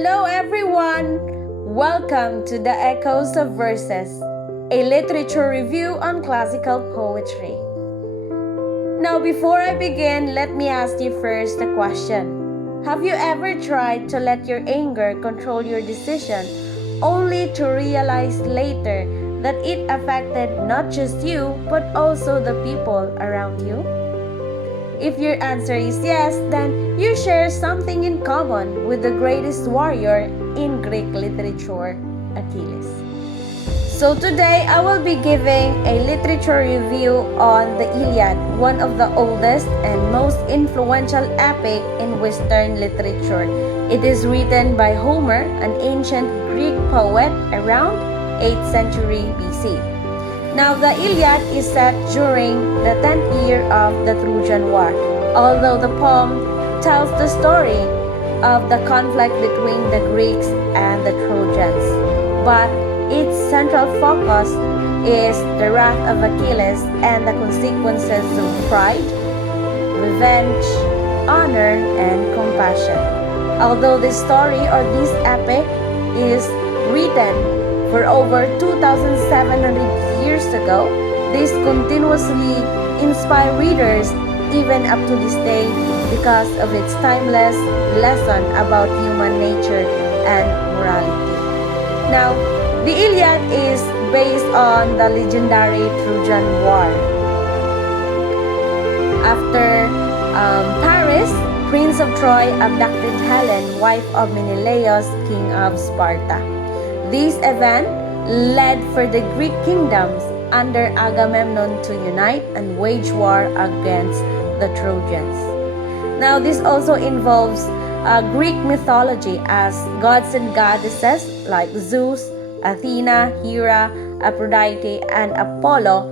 Hello everyone! Welcome to the Echoes of Verses, a literature review on classical poetry. Now before I begin, let me ask you first a question. Have you ever tried to let your anger control your decision only to realize later that it affected not just you but also the people around you? If your answer is yes, then you share something in common with the greatest warrior in Greek literature, Achilles. So today, I will be giving a literature review on the Iliad, one of the oldest and most influential epic in Western literature. It is written by Homer, an ancient Greek poet around 8th century BC. Now, the Iliad is set during the 10th year of the Trojan War, although the poem tells the story of the conflict between the Greeks and the Trojans. But its central focus is the wrath of Achilles and the consequences of pride, revenge, honor, and compassion. Although this story or this epic is written for over 2,700 years ago, this continuously inspires readers even up to this day because of its timeless lesson about human nature and morality. Now, the Iliad is based on the legendary Trojan War. After Paris, Prince of Troy, abducted Helen, wife of Menelaus, king of Sparta. This event led for the Greek kingdoms under Agamemnon to unite and wage war against the Trojans. Now, this also involves Greek mythology as gods and goddesses like Zeus, Athena, Hera, Aphrodite, and Apollo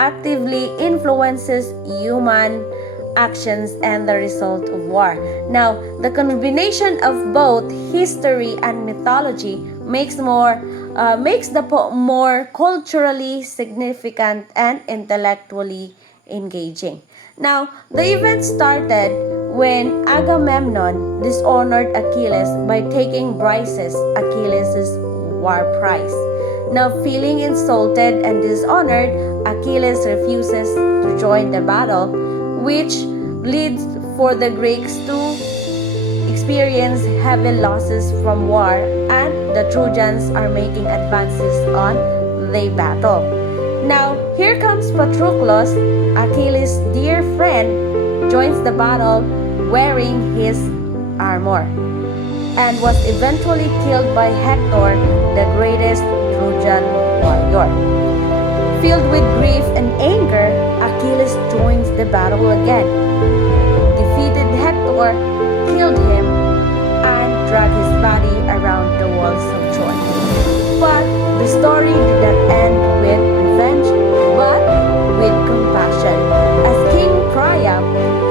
actively influences human actions and the result of war. Now, the combination of both history and mythology makes the poem more culturally significant and intellectually engaging. Now, the event started when Agamemnon dishonored Achilles by taking Briseis, Achilles' war prize. Now, feeling insulted and dishonored, Achilles refuses to join the battle, which leads for the Greeks to experience heavy losses from war, and the Trojans are making advances on the battle. Now, here comes Patroclus, Achilles' dear friend, joins the battle wearing his armor and was eventually killed by Hector, the greatest Trojan warrior. Filled with grief and anger, Achilles joins the battle again, defeated Hector, killed him, and dragged his body around the walls of Troy. But the story did not end with revenge, but with compassion. As King Priam,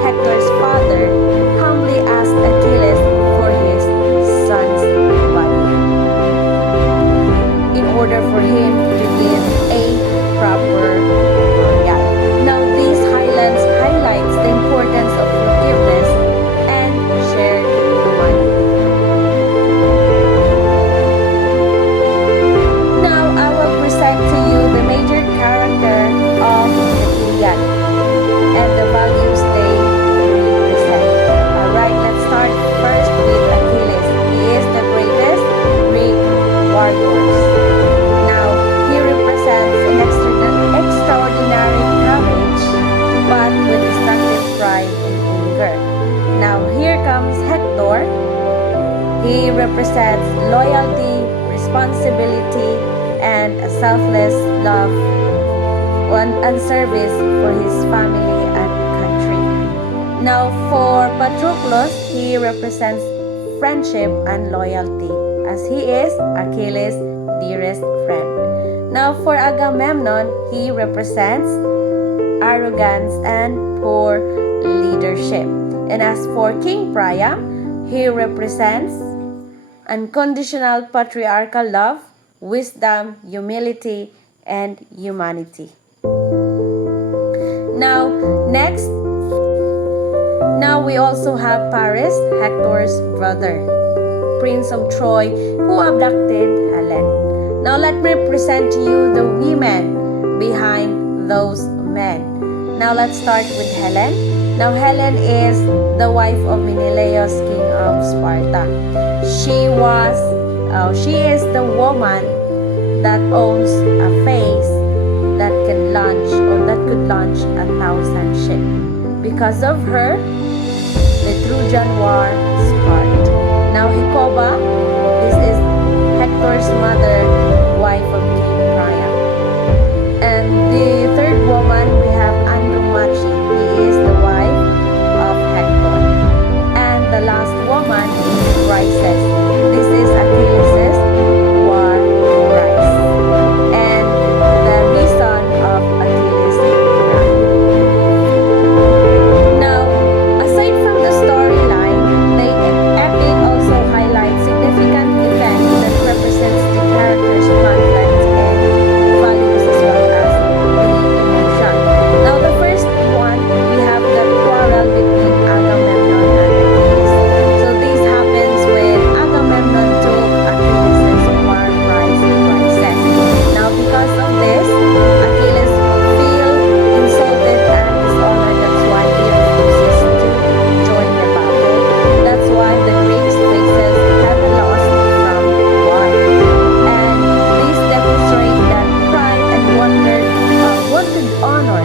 Hector's father, humbly asked Achilles for his son's body in order for him to give a proper burial. Now, this highlights the importance of forgiveness and shared humanity. Now, I will present to you the major character of the Iliad and the values they represent. Alright, let's start first with Achilles. He is the greatest Greek warrior. Now, he represents an extraordinary courage, but with destructive pride and anger. Now, here comes Hector. He represents loyalty, responsibility, and a selfless love and service for his family and country. Now, for Patroclus, he represents friendship and loyalty, as he is Achilles' dearest friend. Now, for Agamemnon, he represents arrogance and poor leadership. And as for King Priam, he represents unconditional patriarchal love, wisdom, humility, and humanity. Now we also have Paris, Hector's brother. Prince of Troy, who abducted Helen. Now let me present to you the women behind those men. Now let's start with Helen. Now Helen is the wife of Menelaus, king of Sparta. She is the woman that owns a face that can launch or that could launch 1,000 ships. Because of her, the Trojan War started. Now Hecuba, this is Hector's mother, wife of King Priam. And the third woman, we have Andromache. He is the wife of Hector. And the last woman is Chryses. This is Achilles' war prize. And the reason of Achilles' death. Now, aside from the storyline, the epic also highlights significant events that represents the characters' conflict and values as well as the emotion. Now, the first one, we have the quarrel between Agamemnon and Achilles. So this happens when Agamemnon took Achilles' war prize prizes. Now, because of this, Achilles feel insulted and dishonored. That's why he refuses to join the battle. That's why the Greeks faces heavy loss from war. And this demonstrates that pride and wanted honor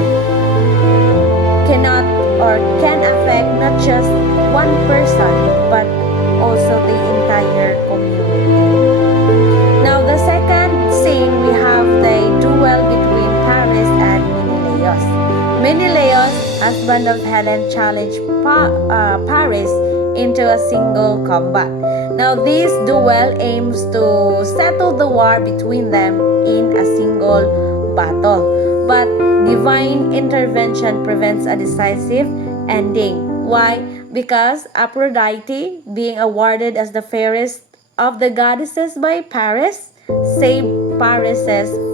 cannot or can affect not just one person but also the entire community. Now the second scene, we have the duel between Paris and Menelaus. Menelaus, husband of Helen, challenged Paris into a single combat. Now this duel aims to settle the war between them in a single battle. But divine intervention prevents a decisive ending. Why? Because Aphrodite, being awarded as the fairest of the goddesses by Paris, saved Paris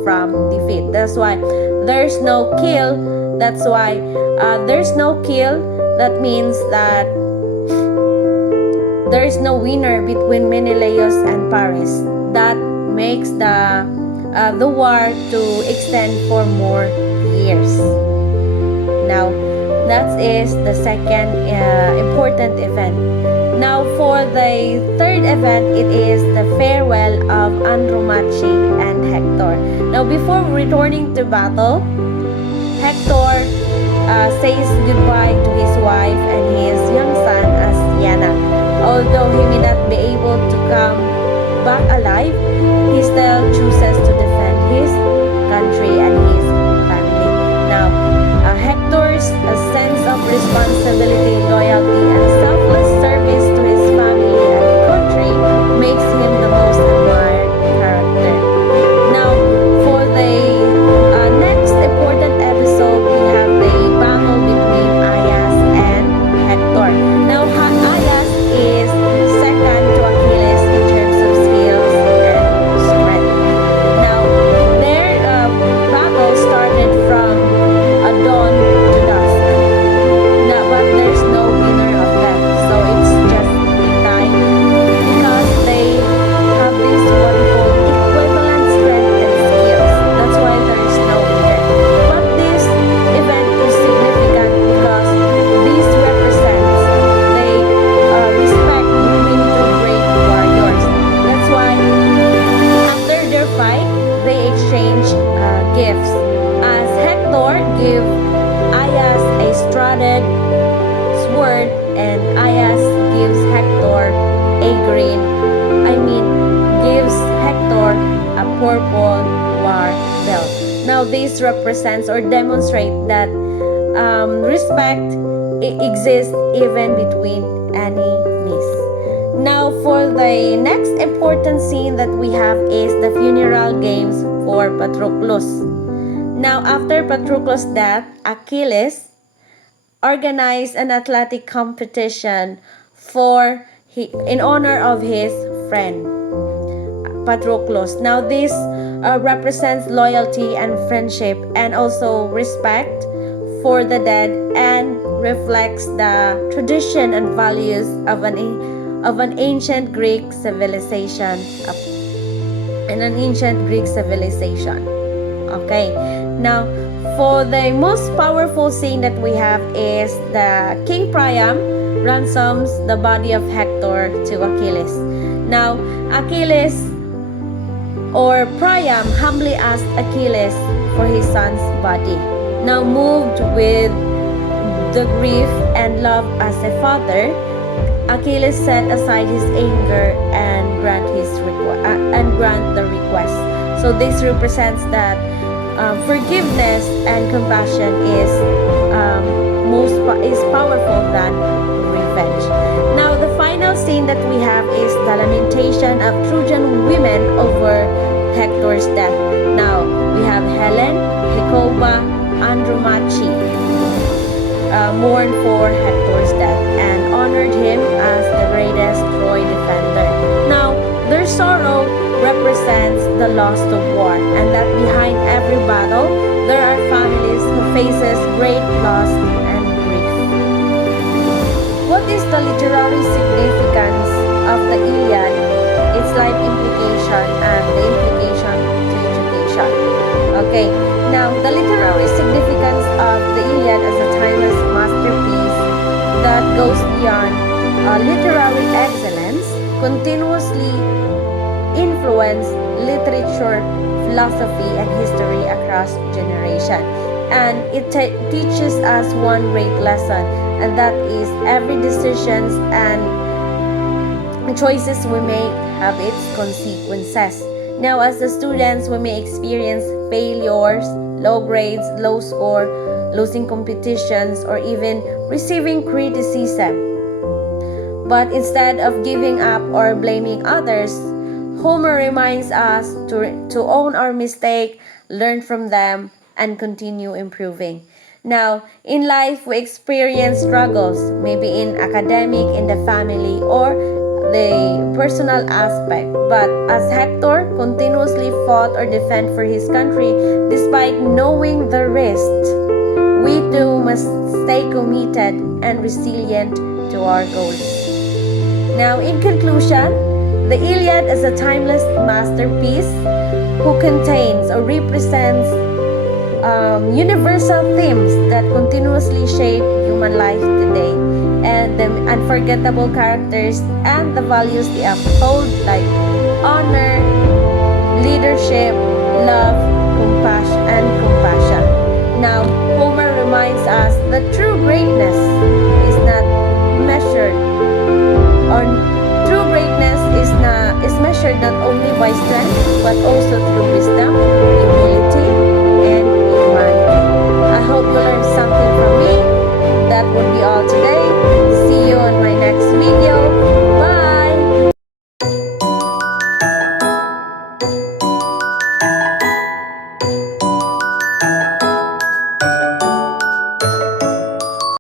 from defeat. That's why there's no kill. That's why there's no kill. That means that there's no winner between Menelaus and Paris. That makes the war to extend for more years. Now, that is the second important event. Now, for the third event, it is the farewell of Andromache and Hector. Now, before returning to battle, Hector says goodbye to his wife and his young son Astyana. Although he may not be able to come back alive, he still chooses to defend his country and his family. Now, Hector's sense of responsibility, loyalty, and selfless service to his family and country makes him the most admired character. Now, for the next important episode, we have the battle between Aias and Hector. Now, Aias is second to Achilles in terms of skills and strength. Now, their battle started from dawn to dusk. But there's no winner of them, so it's just a time because they have this what we call equivalent strength and skills. That's why there's no winner. But this event is significant because this represents the respect between two great warriors. That's why after their fight, they exchange gifts. As Hector give Aias a studded sword and Aias gives Hector gives Hector a purple war belt. Now this represents or demonstrates that respect exists even between enemies. Now for the next important scene that we have is the funeral games for Patroclus. Now after Patroclus' death, Achilles organized an athletic competition in honor of his friend Patroclus. Now this represents loyalty and friendship and also respect for the dead and reflects the tradition and values of of an ancient Greek civilization. Okay, now for the most powerful scene that we have is the King Priam ransoms the body of Hector to Achilles. Now, Achilles or Priam humbly asked Achilles for his son's body. Now, moved with the grief and love as a father, Achilles set aside his anger and grant the request. So this represents that forgiveness and compassion is powerful than revenge. Now, the final scene that we have is the lamentation of Trojan women over Hector's death. Now, we have Helen, Hecuba, Andromache mourned for Hector's death and honored him as the greatest Troy defender. Now, their sorrow represents the loss of war, and that behind every battle, there are families who faces great loss and grief. What is the literary significance of the Iliad, its life implication, and the implication to education? Okay, now the literary significance of the Iliad as a timeless masterpiece that goes beyond literary excellence continuously influence literature, philosophy, and history across generations. And it teaches us one great lesson, and that is every decisions and choices we make have its consequences. Now, as the students, we may experience failures, low grades, low score, losing competitions, or even receiving criticism. But instead of giving up or blaming others, Homer reminds us to own our mistake, learn from them, and continue improving. Now, in life, we experience struggles, maybe in academic, in the family, or the personal aspect. But as Hector continuously fought or defend for his country, despite knowing the risk, we too must stay committed and resilient to our goals. Now, in conclusion, the Iliad is a timeless masterpiece who contains or represents universal themes that continuously shape human life today, and the unforgettable characters and the values they uphold, like honor, leadership, love, compassion. Now, Homer reminds us that true greatness is not measured or true greatness is measured not only by strength but also through wisdom, humility, and humanity. I hope you learned something from me. That would be all today.